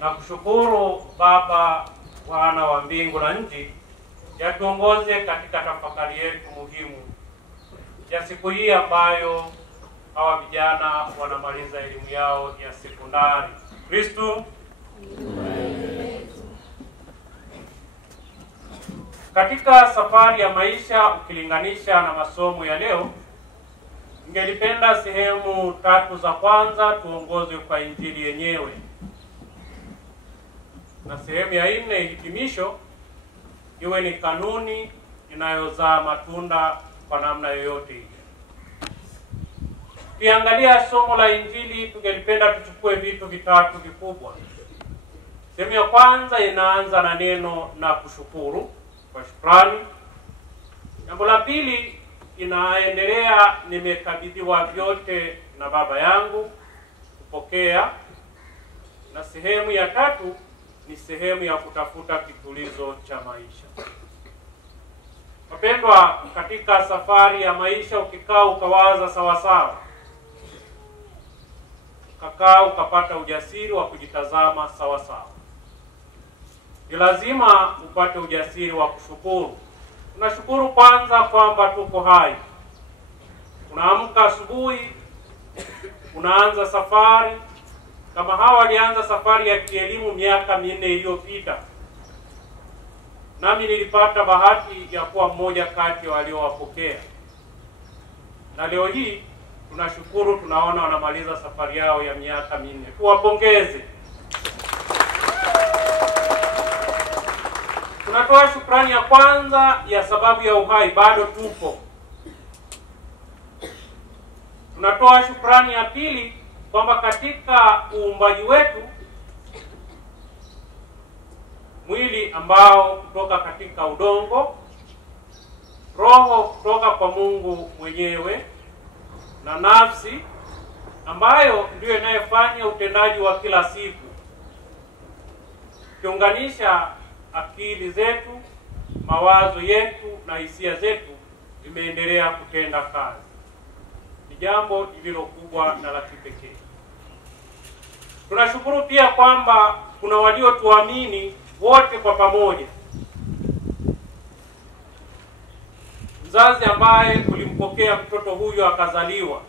na kushukuru Baba, Bwana wa mbingu na nchi, yatuongoze katika tafakari yetu muhimu ya siku hii ambayo hawa vijana wanamaliza elimu yao ya sekondari. Kristo, katika safari ya maisha ukilinganisha na masomo ya leo, ningelipenda sehemu tatu za kwanza tuongozwe kwa Injili yenyewe, na sehemu ya 4 hitimisho iwe ni kanuni inayozaa matunda kwa namna yoyote ile. Tukiangalia somo la Injili, tungelipenda tuchukue vitu vitatu vikubwa. Sehemu ya kwanza inaanza na neno na kushukuru kwa shukrani. Jambo la pili inaendelea nimekabidhiwa vyote na Baba yangu, kupokea. Na sehemu ya tatu ni sehemu ya kutafuta kitulizo cha maisha. Wapendwa, katika safari ya maisha ukikaa ukawaza sawasawa, ukakaa ukapata ujasiri wa kujitazama sawasawa, ni lazima upate ujasiri wa kushukuru. Tunashukuru kwanza kwamba tuko hai. Unaamka asubuhi, unaanza safari. Kama hawa walianza safari ya kielimu miaka 4 iliyopita, nami nilipata bahati ya kuwa mmoja kati ya waliowapokea. Na leo hii tunashukuru, tunaona wanamaliza safari yao ya miaka 4. Tuwapongeze. Tunatoa shukrani ya kwanza ya sababu ya uhai, bado tupo. Tunatoa shukrani ya pili kwamba katika uumbaji wetu, mwili ambao kutoka katika udongo, roho kutoka kwa Mungu mwenyewe, na nafsi ambayo ndio inayofanya utendaji wa kila siku, kiunganisha akili zetu, mawazo yetu na hisia zetu, imeendelea kutenda kazi. Ni jambo lililo kubwa na la kipekee. Tunashukuru pia kwamba kuna waliotuamini wote kwa pamoja. Mzazi ambaye ulimpokea mtoto huyo akazaliwa,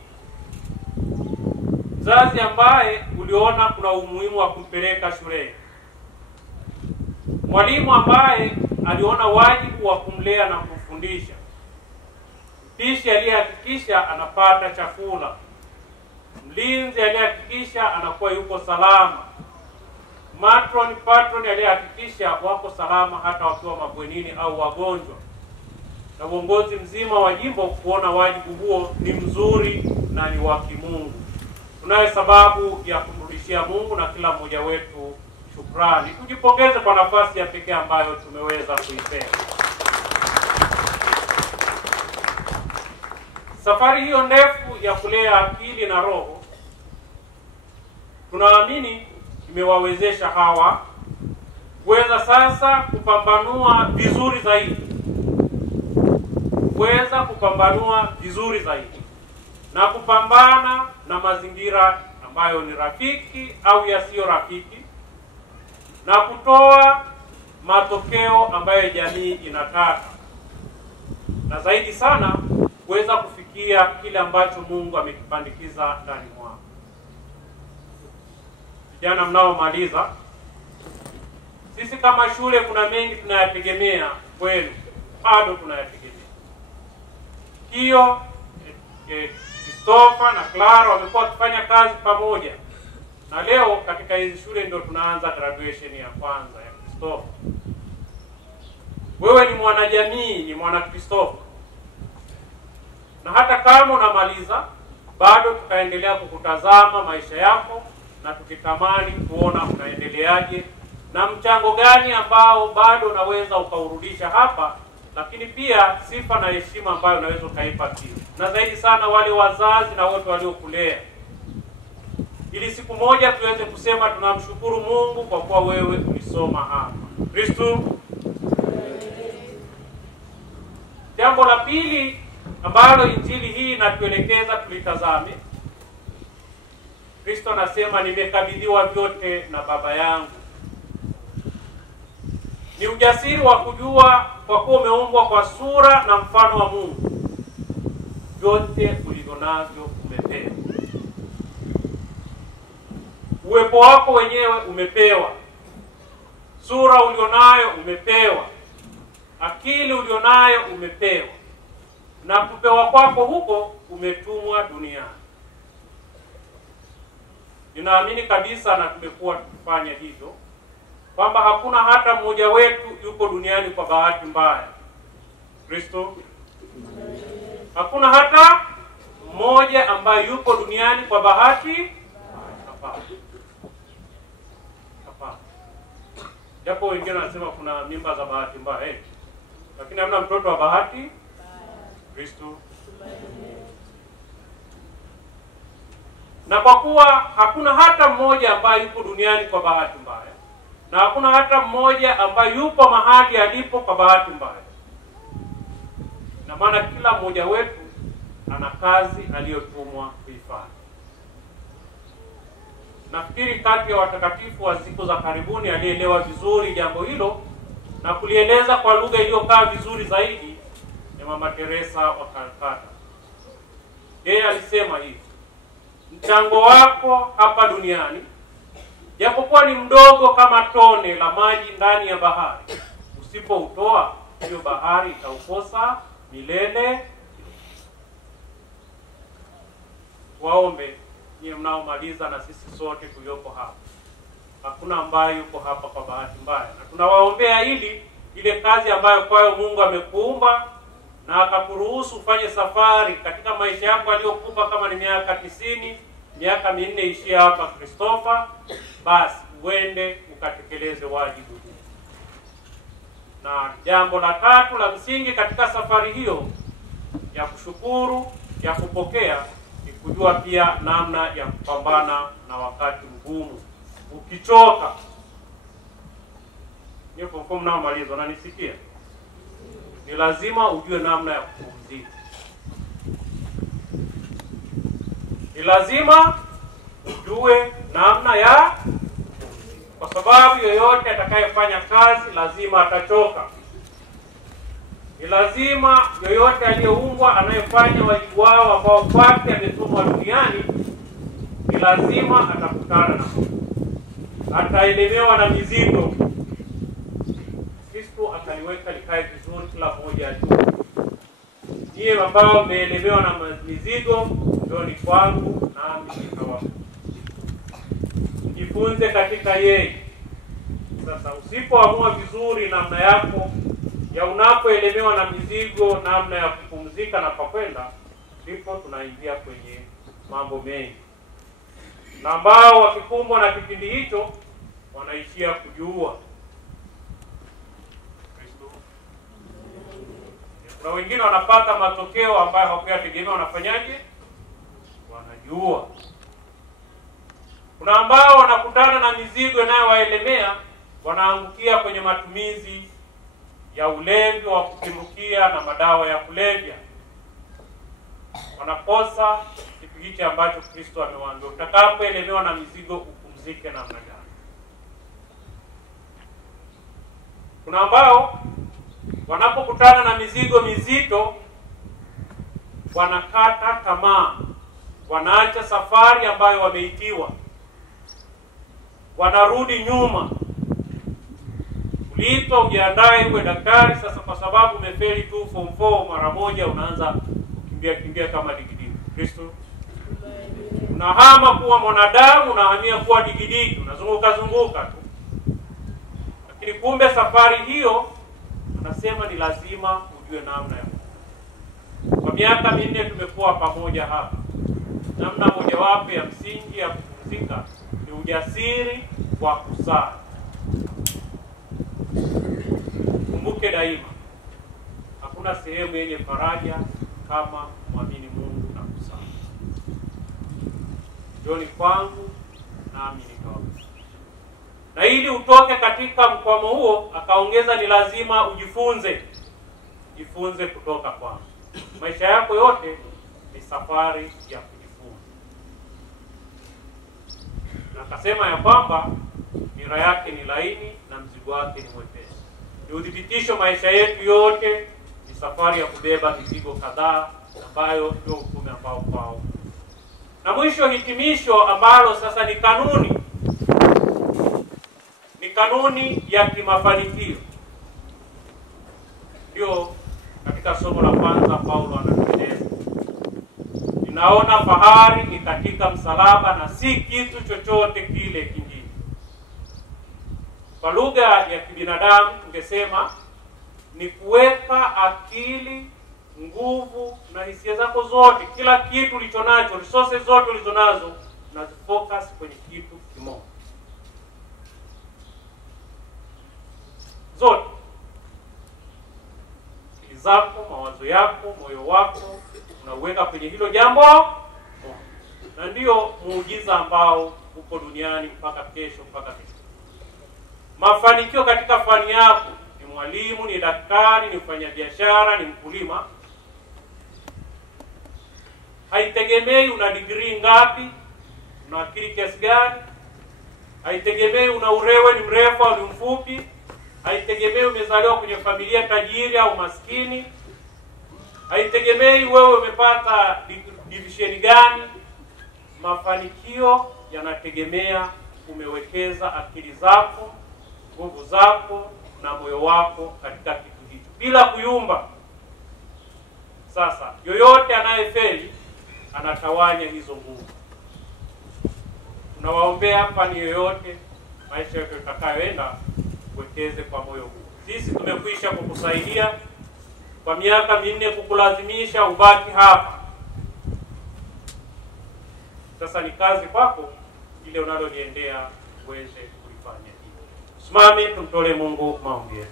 mzazi ambaye uliona kuna umuhimu wa kumpeleka shuleni, mwalimu ambaye aliona wajibu wa kumlea na kumfundisha, mpishi aliyehakikisha anapata chakula, mlinzi aliyehakikisha anakuwa yuko salama, patron aliyehakikisha wako salama hata wakiwa mabwenini au wagonjwa, na uongozi mzima wa jimbo kuona wajibu huo ni mzuri na ni wa kimungu. Tunayo sababu ya kumrudishia Mungu na kila mmoja wetu shukrani. Tujipongeze kwa nafasi ya pekee ambayo tumeweza kuipewa. Safari hiyo ndefu ya kulea akili na roho, tunaamini imewawezesha hawa kuweza sasa kupambanua vizuri zaidi, na kupambana na mazingira ambayo ni rafiki au yasiyo rafiki, na kutoa matokeo ambayo jamii inataka, na zaidi sana kuweza kufikia kile ambacho Mungu amekipandikiza ndani mwao. Vijana mnaomaliza, sisi kama shule kuna mengi tunayategemea kwenu, bado tunayategemea. Hiyo Christopher na Clara wamekuwa wakifanya kazi pamoja, na leo katika hizi shule ndio tunaanza graduation ya kwanza ya Christopher. Wewe ni mwanajamii, ni mwana Christopher, na hata kama unamaliza bado tutaendelea kukutazama maisha yako, na tukitamani kuona unaendeleaje na mchango gani ambao bado unaweza ukaurudisha hapa, lakini pia sifa na heshima ambayo unaweza ukaipa pia, na zaidi sana wale wazazi na wote waliokulea, ili siku moja tuweze kusema tunamshukuru Mungu kwa kuwa wewe ulisoma hapa. Kristo. Jambo la pili ambalo Injili hii inatuelekeza tulitazame, Kristo anasema nimekabidhiwa vyote na Baba yangu. Ni ujasiri wa kujua kwa kuwa umeumbwa kwa sura na mfano wa Mungu, vyote ulivyonavyo umepewa. Uwepo wako wenyewe umepewa, sura ulionayo umepewa, akili ulionayo umepewa, na kupewa kwako huko umetumwa duniani. Ninaamini kabisa, na tumekuwa tukifanya hivyo, kwamba hakuna hata mmoja wetu yuko duniani kwa bahati mbaya. Kristo, hakuna hata mmoja ambaye yuko duniani kwa bahati. Hapana. Japo wengine wanasema kuna mimba za bahati mbaya, lakini hamna mtoto wa bahati. Kristo. Na kwa kuwa hakuna hata mmoja ambaye yuko duniani kwa bahati mbaya, na hakuna hata mmoja ambaye yupo mahali alipo kwa bahati mbaya, na maana kila mmoja wetu ana kazi aliyotumwa kuifanya. Nafikiri kati ya watakatifu wa siku za karibuni alielewa vizuri jambo hilo na kulieleza kwa lugha iliyokaa vizuri zaidi ya Mama Teresa wa Calcutta. Yeye alisema hivi: mchango wako hapa duniani, japokuwa ni mdogo kama tone la maji ndani ya bahari, usipoutoa hiyo bahari itaukosa milele. Waombe nyie mnaomaliza na sisi sote tulioko hapa, hakuna ambaye yuko hapa kwa bahati mbaya, na tunawaombea ili ile kazi ambayo kwayo Mungu amekuumba na akakuruhusu ufanye safari katika maisha yako aliyokupa, kama ni miaka 90, miaka 4 ishia hapa Christopher, basi uende ukatekeleze wajibu huu. Na jambo la tatu la msingi katika safari hiyo ya kushukuru, ya kupokea, ni kujua pia namna ya kupambana na wakati mgumu. Ukichoka, nipo mnaomaliza unanisikia, ni lazima ujue namna ya kupumzika. Ni lazima ujue namna ya, kwa sababu yoyote atakayefanya kazi lazima atachoka. Ni lazima yoyote aliyeumbwa anayefanya wajibu wao ambao kwake ametumwa duniani, ni lazima atakutana na ataelemewa na mizigo. Kristo ataliweka likae vizuri kila mmoja ajue. Niye ambao mmeelemewa na mizigo, ndio ni kwangu nami nitawapa. Jifunze katika yeye. Sasa usipoamua vizuri namna yako ya unapoelemewa na mizigo, namna ya kupumzika na pakwenda, ndipo tunaingia kwenye mambo mengi, na ambao wakikumbwa na kipindi hicho wanaishia kujua. Kuna wengine wanapata matokeo ambayo hawakuyategemea, wanafanyaje? Wanajua. Kuna ambao wanakutana na mizigo inayowaelemea, wanaangukia kwenye matumizi ya ulevi wa kupindukia na madawa ya kulevya. Wanakosa kitu hichi ambacho Kristo amewaambia, utakapoelemewa na mizigo upumzike namna gani. Kuna ambao wanapokutana na mizigo mizito wanakata tamaa, wanaacha safari ambayo wameitiwa, wanarudi nyuma. Uliitwa ujiandae uwe daktari, sasa kwa sababu umefeli tu form 4 mara moja unaanza kukimbia kama digidigi. Kristo, unahama kuwa mwanadamu, unahamia kuwa digidigi, unazunguka tu. Lakini kumbe safari hiyo anasema ni lazima ujue namna ya. Kwa miaka 4 tumekuwa pamoja hapa. Namna mojawapo ya msingi ya kupumzika ni ujasiri wa kusali. Kumbuke daima, hakuna sehemu yenye faraja kama muamini Mungu na kusali. Jioni kwangu nami nitawapa. Na ili utoke katika mkwamo huo, akaongeza ni lazima ujifunze. Jifunze kutoka kwangu. Maisha yako yote ni safari ya kujifunza. Na akasema ya kwamba nira yake ni laini na mzigo wake ni mwepesi. ni udhibitisho maisha yetu yote ni safari ya kubeba mizigo kadhaa, ambayo ndio utume ambao kwao. Na mwisho, hitimisho ambalo sasa ni kanuni ya kimafanikio. Ndio katika somo la kwanza Paulo anatueleza, ninaona fahari ni katika msalaba na si kitu chochote kile kingine. Kwa lugha ya kibinadamu tungesema ni kuweka akili, nguvu na hisia zako zote, kila kitu ulichonacho, resources zote ulizonazo, na focus kwenye kitu kimoja. Zote zako, mawazo yako, moyo wako unauweka kwenye hilo jambo, na ndio muujiza ambao uko duniani mpaka kesho. Mafanikio katika fani yako, ni mwalimu, ni daktari, ni mfanyabiashara, ni mkulima, haitegemei una degree ngapi, una akili kiasi gani, haitegemei una urewe ni mrefu au ni mfupi, haitegemei umezaliwa kwenye familia tajiri au maskini, haitegemei wewe umepata division gani. Mafanikio yanategemea umewekeza akili zako, nguvu zako na moyo wako katika kitu hicho bila kuyumba. Sasa yoyote anayefeli anatawanya hizo nguvu. Tunawaombea fani yoyote, maisha yote utakayoenda, uwekeze kwa moyo huu. Sisi tumekwisha kukusaidia kwa miaka 4 kukulazimisha ubaki hapa. Sasa ni kazi kwako ile unaloliendea uweze kulifanya. Simame tumtolee Mungu maombi yetu.